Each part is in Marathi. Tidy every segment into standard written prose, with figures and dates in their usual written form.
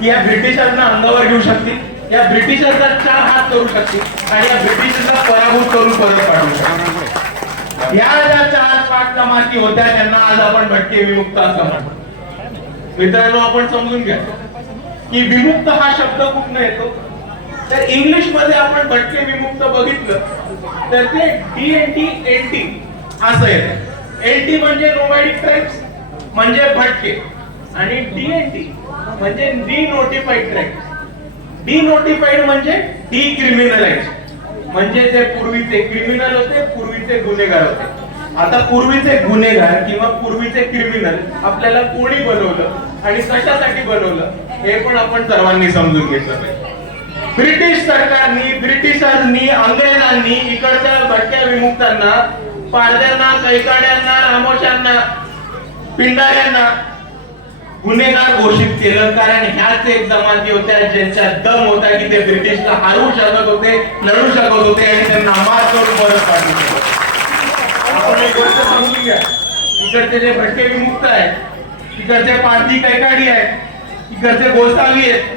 की या ब्रिटिशांना अंगावर घेऊ शकतील, या ब्रिटिशांचा 4 हात करू शकतील आणि या ब्रिटिशांना पराभूत करून परत पाठवू शकतील. या ज्या 4-5 जमाती होत्या त्यांना आज आपण भटके विमुक्त असं म्हणतो. मित्रांनो, आपण समजून घ्या की विमुक्त हा शब्द कुठून येतो. तर इंग्लिश मध्ये आपण भटके विमुक्त बघितलं तर ते DNT असं येतं. NT म्हणजे नोमॅडिक ट्राइब्स म्हणजे भटके आणि DNT म्हणजे डिनोटिफाईड ट्राइब्स. डिनोटिफाईड म्हणजे डिक्रिमिनलाइज्ड, म्हणजे जे पूर्वीचे क्रिमिनल होते, पूर्वीचे गुन्हेगार होते. आता पूर्वीचे गुन्हेगार किंवा पूर्वीचे क्रिमिनल आपल्याला कोणी बनवलं आणि कशासाठी बनवलं हे पण आपण सर्वांनी समजून घेतलं पाहिजे. ब्रिटिश सरकारनी, ब्रिटिशांनी, अंग्रेजांनी इकडच्या भटक्या विमुक्तांना, पारध्यांना, कैकाड्यांना, रामोशांना, पिंडाऱ्यांना गुन्हेगार घोषित केलं. कारण ह्याच एक जमाती होत्या ज्यांच्या दम होता की ते ब्रिटिशला हरवू शकत होते, लढू शकत होते आणि त्यांना मार करून परत पाठवू शकत होते. आपण एक गोष्ट समजून घ्या, इकडचे जे भटके विमुक्त आहेत, इकडचे पारधी कैकाडी आहेत, इकडचे गोसावी आहेत,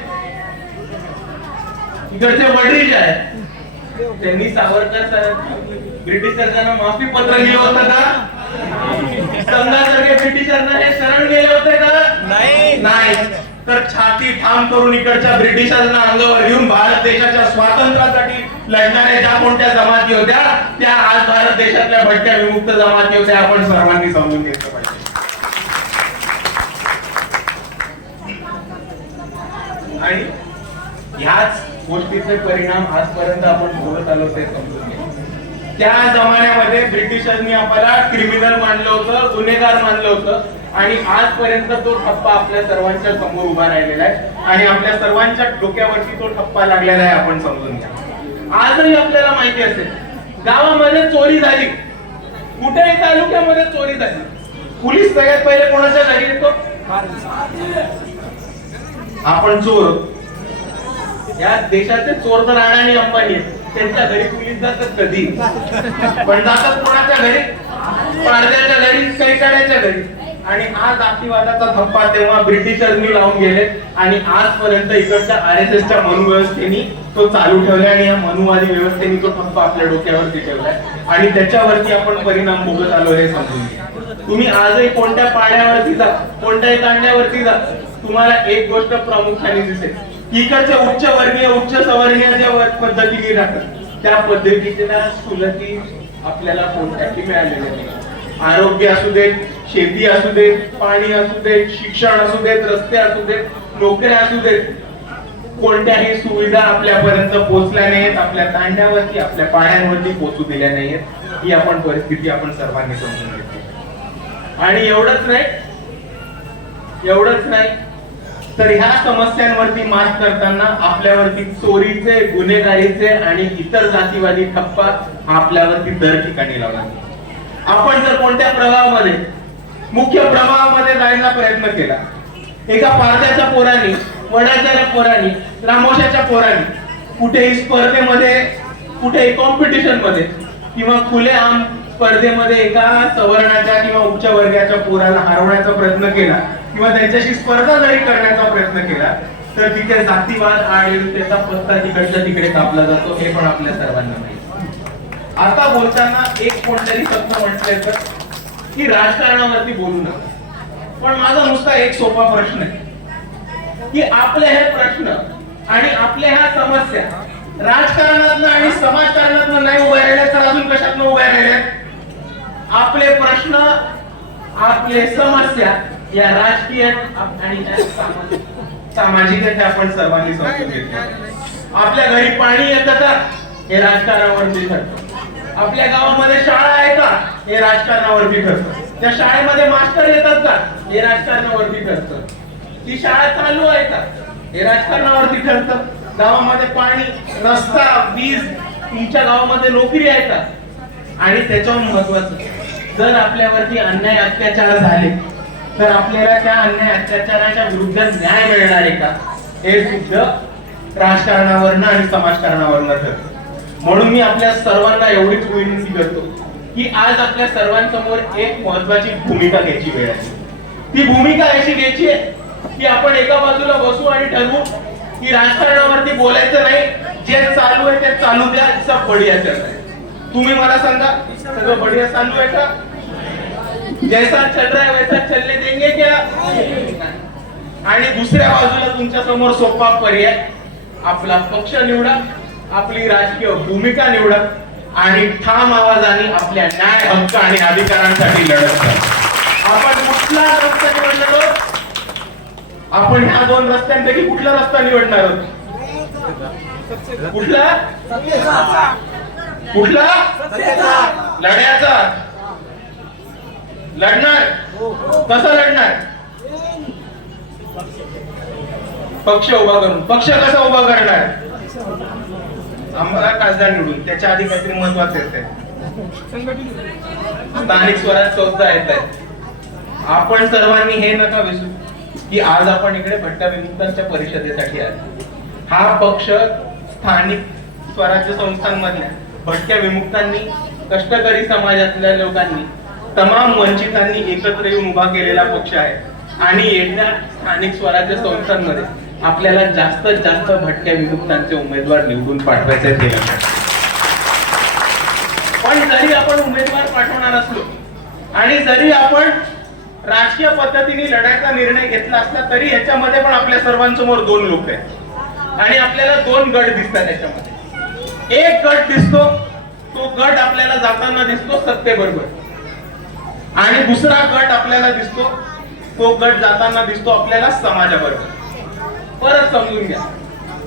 इकडचे वडील आहेत, त्यांनी सावरकर ब्रिटिश सरकारला माफी पत्र लिहिलं होतं का? संघासारख्या ब्रिटिशांना हे शरण गेले होते का? नाही. तर छाती ठाम करून इकडच्या ब्रिटिशांना अंगावर घेऊन भारत देशाच्या स्वातंत्र्यासाठी लढणाऱ्या ज्या कोणत्या जमाती होत्या त्या आज भारत देशातल्या भटक्या विमुक्त जमाती होत्या. आपण सर्वांनी समजून घेतलं पाहिजे. आणि ह्याच गोष्टीचे परिणाम आजपर्यंत आपण भोगत आलो ते समजून घ्या. त्या जमान्यामध्ये ब्रिटिशांनी आपल्याला क्रिमिनल मानलं होतं, गुन्हेगार मानलं होतं आणि आजपर्यंत तो ठप्पा आपल्या सर्वांच्या समोर उभा राहिलेला आहे आणि आपल्या सर्वांच्या डोक्यावरती तो ठप्पा लागलेला आहे. आपण समजून घ्या. आजही आपल्याला माहिती असेल, गावामध्ये चोरी झाली, कुठेही तालुक्यामध्ये चोरी झाली, पोलीस सगळ्यात पहिले कोणाच्या घरी येतो? आपण चोर, या देशाचे चोर तर अडाणी अंबानी आहेत, त्यांच्या घरी पोलीस जातात कधी, पण जातात कोणाच्या घरी? पारध्याच्या घरी, कैकाड्याच्या घरी. आणि हा जातीवादाचा थप्पा तेव्हा ब्रिटिशांनी लावून गेले आणि आजपर्यंत इकडच्या RSSच्या मनु व्यवस्थेने तो चालू ठेवलाय आणि या मनुवादी व्यवस्थेने तो थप्पा आपल्या डोक्यावरती ठेवलाय आणि त्याच्यावरती आपण परिणाम भोगत आलो हे समजून घ्या. तुम्ही आजही कोणत्या पाड्यावरती जा, कोणत्याही तांड्यावरती जा, तुम्हाला एक गोष्ट प्रामुख्याने दिसेल, इकडचे उच्च वर्गीय, उच्च सवर्णीय ज्या पद्धतीने राहतात त्या पद्धतीच्या सुलती आपल्याला कोणत्याही मिळालेल्या नाही. आरोग्य असू देत, शेती असू देत, पाणी असू देत, शिक्षण असू देत, रस्ते असू देत, नोकऱ्या असू देत, कोणत्याही सुविधा आपल्यापर्यंत पोहोचल्या नाहीत, आपल्या तांड्यावरती, आपल्या पाड्यांवरती पोहोचू दिल्या नाहीत. ही आपण परिस्थिती आपण सर्वांनी समजून घेतली. आणि एवढंच नाही तर ह्या समस्यांवरती मात करताना आपल्यावरती चोरीचे, गुन्हेगारीचे आणि इतर जातीवादी ठप्पा आपल्यावरती दर ठिकाणी लावला. आपण जर कोणत्या प्रवाहामध्ये, मुख्य प्रवाहामध्ये जायचा प्रयत्न केला, एका पारध्याच्या पोरांनी, वडाच्या पोरांनी, रामोशाच्या पोरांनी कुठेही स्पर्धेमध्ये, कुठेही कॉम्पिटिशन मध्ये किंवा खुलेआम स्पर्धेमध्ये एका सवर्णाच्या किंवा उच्च वर्गाच्या पोराला हरवण्याचा प्रयत्न केला किंवा त्यांच्याशी स्पर्धा जरी करण्याचा प्रयत्न केला तर तिथे जातीवाद आणि त्याचा पत्ता तिकडच्या तिकडे कापला जातो. हे पण आपल्या सर्वांना माहिती. आता बोलताना एक कोणतरी शब्द म्हटलंय तर की राजकारणावरती बोलू नका, पण माझा नुसता एक सोपा प्रश्न आहे की आपले हे प्रश्न आणि आपल्या ह्या समस्या राजकारणातनं आणि समाजकारणातनं नाही उभ्या राहिल्या तर अजून कशातनं उभ्या राहिल्या? आपले प्रश्न, आपले समस्या या राजकीय आणि सामाजिक आपण सर्वांनी समजून घेतलं. आपल्या घरी पाणी येतं का? हे राजकारणावरती ठरतं. आपल्या गावामध्ये शाळा आहे का? हे राजकारणावरती ठरतं. त्या शाळेमध्ये मास्टर येतात का? हे राजकारणावरती ठरतं. ती शाळा चालू आहे का? हे राजकारणावरती ठरतं. गावामध्ये पाणी, रस्ता, वीज, तुमच्या गावामध्ये नोकरी आहे का? आणि त्याच्यावर महत्वाचं, जर आपल्यावरती अन्याय अत्याचार झाले तर आपल्याला त्या अन्याय अत्याचाराच्या विरुद्ध न्याय मिळणार आहे का? हे सुद्धा राजकारणावरनं आणि समाजकारणावरनं ठरतं. म्हणून मी आपल्या सर्वांना एवढीच विनंती करतो की आज आपल्या सर्वांसमोर एक महत्वाची भूमिका घ्यायची वेळ आहे. ती भूमिका अशी घ्यायची आहे की आपण एका बाजूला बसू आणि ठरवू की राजकारणावरती बोलायचं नाही, जे चालू आहे ते चालू द्या, सब बढिया चल रहा है. तुम्ही मला सांगा, सगळं बढिया चालू आहे का? जैसा चल रहा है वैसा चलने देंगे क्या? आणि दुसऱ्या बाजूला तुमच्या समोर सोपा पर्याय, आपला पक्ष निवडा, आपली राजकीय भूमिका निवडा आणि ठाम आवाजाने आपल्या न्याय, हक्क आणि अधिकारांसाठी लढत करा. आपण कुठला रस्ता निवडलो? आपण ह्या दोन रस्त्यांपैकी कुठला रस्ता निवडणार आहोत? कुठला? कुठला? लढ्याचा. लढणार कसं लढणार? पक्ष उभा करून. पक्ष कसा उभा करणार? आम्हाला खासदार निवडून. त्याच्या आधी काहीतरी महत्वाचं येत आहे, स्थानिक स्वराज संस्था येत आहेत. आपण सर्वांनी हे नका विसरू की आज आपण इकडे भटक्या विमुक्तांच्या परिषदेसाठी आलो. हा पक्ष स्थानिक स्वराज्य संस्थांमधल्या भटक्या विमुक्तांनी, कष्टकरी समाजातल्या लोकांनी, तमाम वंचितांनी एकत्र येऊन उभा केलेला पक्ष आहे. आणि येत्या स्थानिक स्वराज्य संस्थांमध्ये आपल्याला जास्तीत जास्त भटक्या विमुक्तांचे उमेदवार निवडून पाठवायचे ते लक्षात. पण जरी आपण उमेदवार पाठवणार असलो आणि जरी आपण राजकीय पद्धतीने लढायचा निर्णय घेतला असला तरी याच्यामध्ये पण आपल्या सर्वांसमोर दोन लोक आहेत आणि आपल्याला दोन गट दिसतात. याच्यामध्ये एक गट दिसतो, तो गट आपल्याला जाताना दिसतो सत्तेबरोबर, आणि दुसरा गट आपल्याला दिसतो, तो गट जाताना दिसतो आपल्याला समाजाबरोबर. परत समजून घ्या,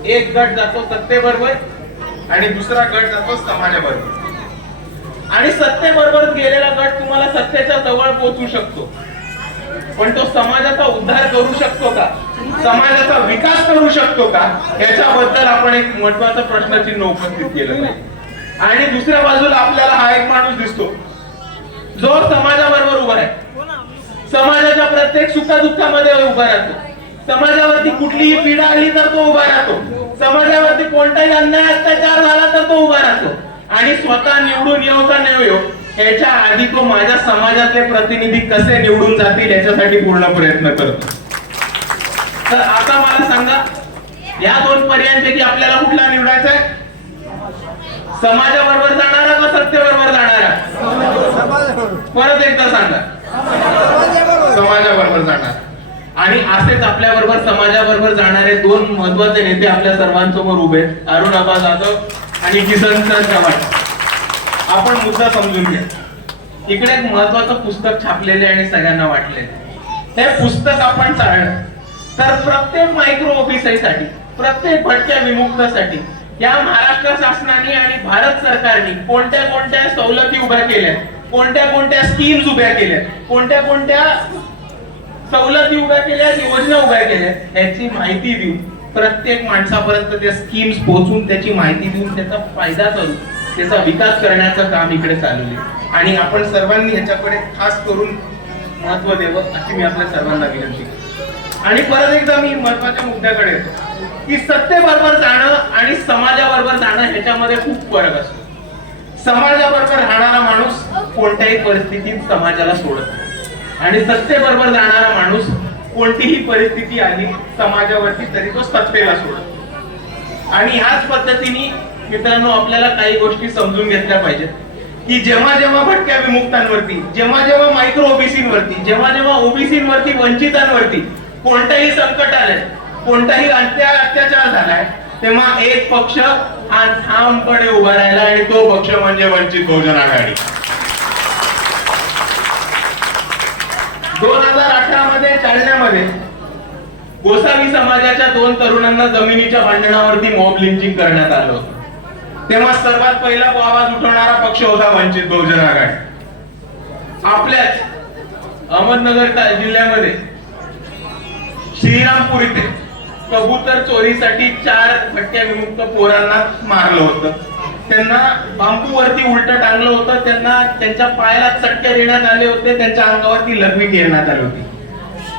एक गट जातो सत्तेबरोबर आणि दुसरा गट जातो समाजाबरोबर. आणि सत्तेबरोबर गेलेला गट तुम्हाला सत्तेच्या जवळ पोहोचू शकतो, पण तो समाजाचा उद्धार करू शकतो का? समाजाचा विकास करू शकतो का? याच्याबद्दल आपण एक महत्वाचा प्रश्नचिन्ह उपस्थित केलं पाहिजे. आणि दुसऱ्या बाजूला आपल्याला हा एक माणूस दिसतो जो समाजाबरोबर उभा आहे, समाजाच्या प्रत्येक सुखदुःखामध्ये उभा राहतो, समाजावरती कुठलीही पीडा आली तर तो उभा राहतो, समाजावरती कोणताही अन्याय अत्याचार झाला तर तो उभा राहतो. आणि स्वतः निवडून येऊ का नाही येऊ याच्या आधी तो माझ्या समाजातले प्रतिनिधी कसे निवडून जातील याच्यासाठी पूर्ण प्रयत्न करतो. तर आता मला सांगा, या दोन पर्यायांपैकी आपल्याला कुठला निवडायचा आहे? समाजाबरोबर जाणारा का सत्तेबरोबर जाणारा? परत एकदा सांगा, समाजाबरोबर जाणार. आणि असेच आपल्या बरोबर समाजाबरोबर जाणारे दोन महत्वाचे नेते आपल्या सर्वांसमोर उभे, अरुण आबा जाधव आणि किसन सर चव्हाण. आपण मुद्दा समजून घ्या. इकडे एक महत्वाचं पुस्तक छापलेले आणि सगळ्यांना वाटले. हे पुस्तक आपण चाललं तर प्रत्येक मायक्रो ओबीसीसाठी, प्रत्येक भटक्या विमुक्तासाठी या महाराष्ट्र शासनाने आणि भारत सरकारने कोणत्या कोणत्या सवलती उभ्या केल्या, कोणत्या कोणत्या स्कीम्स उभ्या केल्या, कोणत्या कोणत्या सवलती उभ्या केल्या, योजना उभ्या केल्या, याची माहिती देऊन प्रत्येक माणसापर्यंत त्या स्कीम्स पोहोचून त्याची माहिती देऊन त्याचा फायदा करून त्याचा विकास करण्याचं काम इकडे चालू आहे. आणि आपण सर्वांनी ह्याच्याकडे खास करून महत्व द्यावं अशी मी आपल्या सर्वांना विनंती करतो. आणि परत एकदा मी महत्वाच्या मुद्द्याकडे येतो की सत्तेबरोबर जाणं आणि समाजाबरोबर जाणं ह्याच्यामध्ये खूप फरक असतो. समाजाबरोबर राहणारा माणूस कोणत्याही परिस्थितीत समाजाला सोडत नाही, आणि सत्तेबरोबर जाणारा माणूस कोणतीही परिस्थिती आली समाजावरती तरी तो सत्तेला सोडत. आणि ह्याच पद्धतीने मित्रांनो आपल्याला काही गोष्टी समजून घेतल्या पाहिजेत की जेव्हा जेव्हा भटक्या विमुक्तांवरती, जेव्हा जेव्हा मायक्रो ओबीसीवरती, जेव्हा जेव्हा ओबीसीवरती, वंचितांवरती कोणताही संकट आलंय, कोणताही अत्याचार झालाय, तेव्हा एक पक्ष हा ठामपणे उभा राहिला आणि तो पक्ष म्हणजे वंचित बहुजन आघाडी. 2018 मध्ये जालन्यामध्ये गोसावी समाजाच्या 2 तरुणांना जमिनीच्या भांडणावरती मॉब लिंचिंग करण्यात आलं होतं. तेव्हा सर्वात पहिला आवाज उठवणारा पक्ष होता वंचित बहुजन आघाडी. आपल्याच अहमदनगर जिल्ह्यामध्ये श्रीरामपूर इथे कबूतर चोरीसाठी 4 भटक्या विमुक्त पोरांना मारलं होतं. त्यांना बांबूवरती उलट टांगलं होतं, त्यांना त्यांच्या पायाला चटके देण्यात आले होते, त्यांच्या अंगावरती लघवी घेण्यात आली होती.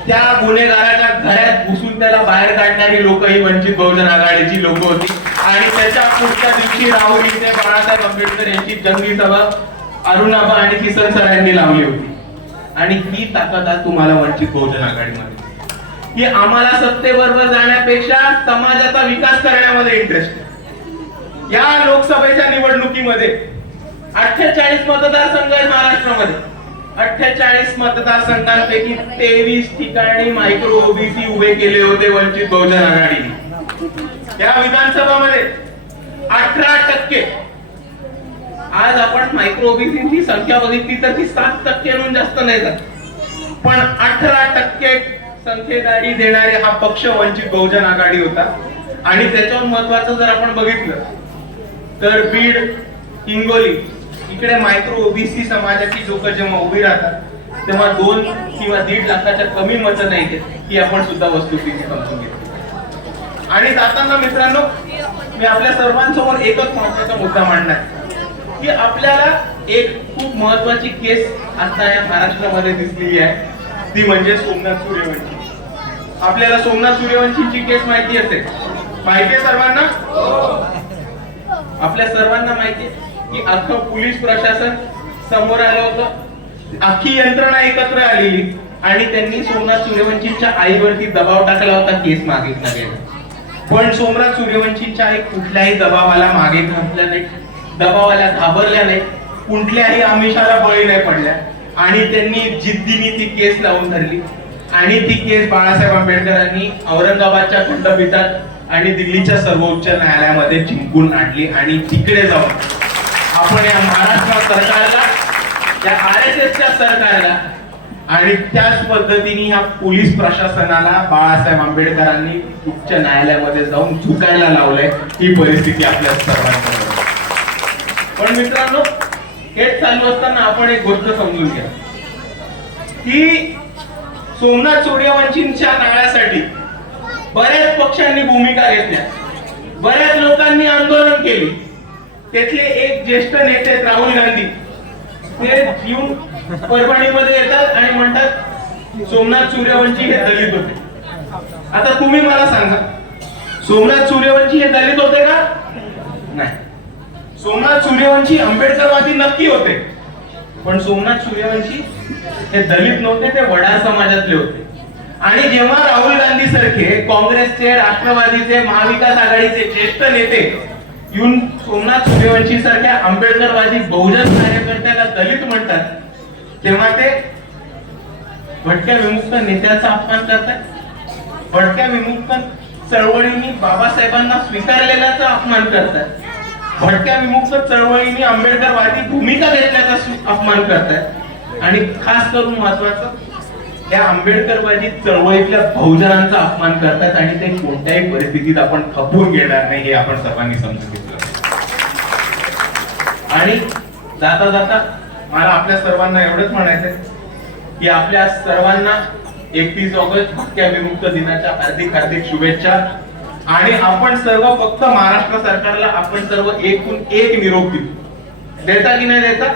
त्या गुन्हेगाराच्या घरात घुसून त्याला बाहेर काढणारी लोक ही वंचित बहुजन आघाडीची लोक होती. आणि त्याच्या पुढच्या दिवशी राहुल इथे बाळासाहेब आंबेडकर यांची जंगी सभा अरुण आबा आणि किसन सर यांनी लावली होती. आणि ही ताकद आज तुम्हाला वंचित बहुजन आघाडीमध्ये. की आम्हाला सत्तेबरोबर जाण्यापेक्षा समाजाचा विकास करण्यामध्ये इंटरेस्ट. या लोकसभेच्या निवडणुकीमध्ये 48 मतदारसंघ आहेत महाराष्ट्रामध्ये. 48 मतदारसंघांपैकी 23 ठिकाणी मायक्रो ओबीसी उभे केले होते वंचित बहुजन आघाडीने. या विधानसभामध्ये 18%. आज आपण मायक्रो ओबीसीची संख्या बघितली तर ती 7%हून जास्त नाही जात, पण 18% संख्येदारी देणारे हा पक्ष वंचित बहुजन आघाडी होता. आणि त्याच्यावर महत्वाचं जर आपण बघितलं तर बीड, हिंगोली इकडे मायक्रो ओबीसी समाजाची लोक जेव्हा उभी राहतात तेव्हा 2 किंवा 1.5 लाखाच्या कमी मतं नाही घेत ही आपण सुद्धा वस्तुस्थिती समजून घेतो. आणि जाताना मित्रांनो, मी आपल्या सर्वांसमोर एकच महत्वाचा मुद्दा मांडणार की आपल्याला एक खूप महत्वाची केस आता या महाराष्ट्रामध्ये दिसलेली आहे, ती म्हणजे सोमनाथ सूर्यवंशी. आपल्याला सोमनाथ सूर्यवंशीची केस माहिती असेल, माहिती आहे सर्वांना? आपल्या सर्वांना माहिती आहे की अख्खं पोलीस प्रशासन समोर आलं होतं, अख्खी यंत्रणा एकत्र आलेली आणि त्यांनी सोमनाथ सूर्यवंशीच्या आईवरती दबाव टाकला होता केस मागितला गेला. पण सोमनाथ सूर्यवंशीच्या आई कुठल्याही दबावाला मागे घातल्या नाही, दबावाला घाबरल्या नाही, कुठल्याही आमिषाला बळी नाही पडल्या आणि त्यांनी जिद्दीने ती केस लावून धरली. आणि ती केस बाळासाहेब आंबेडकरांनी औरंगाबादच्या खंडपीठात आणि दिल्लीच्या सर्वोच्च न्यायालयामध्ये जिंकून आणली. आणि तिकडे जाऊन आपण या महाराष्ट्र सरकारला, या RSSच्या सरकारला आणि त्याच पद्धतीने ह्या पोलीस प्रशासनाला बाळासाहेब आंबेडकरांनी उच्च न्यायालयामध्ये जाऊन झुकायला लावलंय. ही परिस्थिती आपल्या सर्वांसमोर. पण मित्रांनो, हेच चालू असताना आपण एक गोष्ट समजून घ्या की सोमनाथ सूर्यवंशींच्या न्यायासाठी बऱ्याच पक्षांनी भूमिका घेतल्या, बऱ्याच लोकांनी आंदोलन केले. त्यातले एक ज्येष्ठ नेते राहुल गांधी, ते येऊन परभणीमध्ये येतात आणि म्हणतात सोमनाथ सूर्यवंशी हे दलित होते. आता तुम्ही मला सांगा, सोमनाथ सूर्यवंशी हे दलित होते का? नाही. सोमनाथ सूर्यवंशी आंबेडकरवादी नक्की होते, पण सोमनाथ सूर्यवंशी हे दलित नव्हते, ते वडार समाजातले होते. आणि जेव्हा राहुल गांधी सारखे काँग्रेसचे, राष्ट्रवादीचे, महाविकास आघाडीचे ज्येष्ठ नेते येऊन सोमनाथ सूर्यवंशी सारख्या आंबेडकरवादी बहुजन कार्यकर्त्याला दलित म्हणतात, तेव्हा ते भटक्या विमुक्त नेत्याचा अपमान करतात, भटक्या विमुक्त चळवळींनी बाबासाहेबांना स्वीकारलेल्याचा अपमान करतात, भटक्या विमुक्त चळवळींनी आंबेडकरवादी भूमिका घेतल्याचा अपमान करतात. आणि खास करून महत्वाचं, त्या आंबेडकरवादी चळवळीतल्या बहुजनांचा अपमान करतात आणि ते कोणत्याही परिस्थितीत आपण खपवून घेणार नाही हे आपण सर्वांनी समजून घेतलं. आणि जाता जाता मला आपल्या सर्वांना एवढंच म्हणायचंय की आपल्या सर्वांना 31 ऑगस्ट भटक्या विमुक्त दिनाच्या हार्दिक हार्दिक शुभेच्छा. आणि आपण सर्व फक्त महाराष्ट्र सरकारला आपण सर्व एकूण एक निरोप देऊ. देता की नाही देता?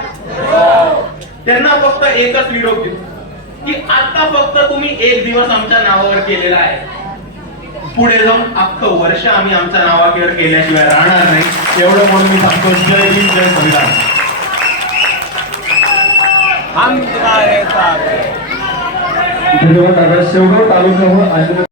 त्यांना फक्त एकच निरोप देऊ की आता फक्त तुम्ही एक दिवस आमच्या नावावर केलेला आहे, पुढे जाऊन अख्खं वर्ष आम्ही आमच्या नावावर केल्याशिवाय राहणार नाही. एवढं म्हणून मी सांगतो. जय हिंद, जय संविधान. शेवगाव तालुका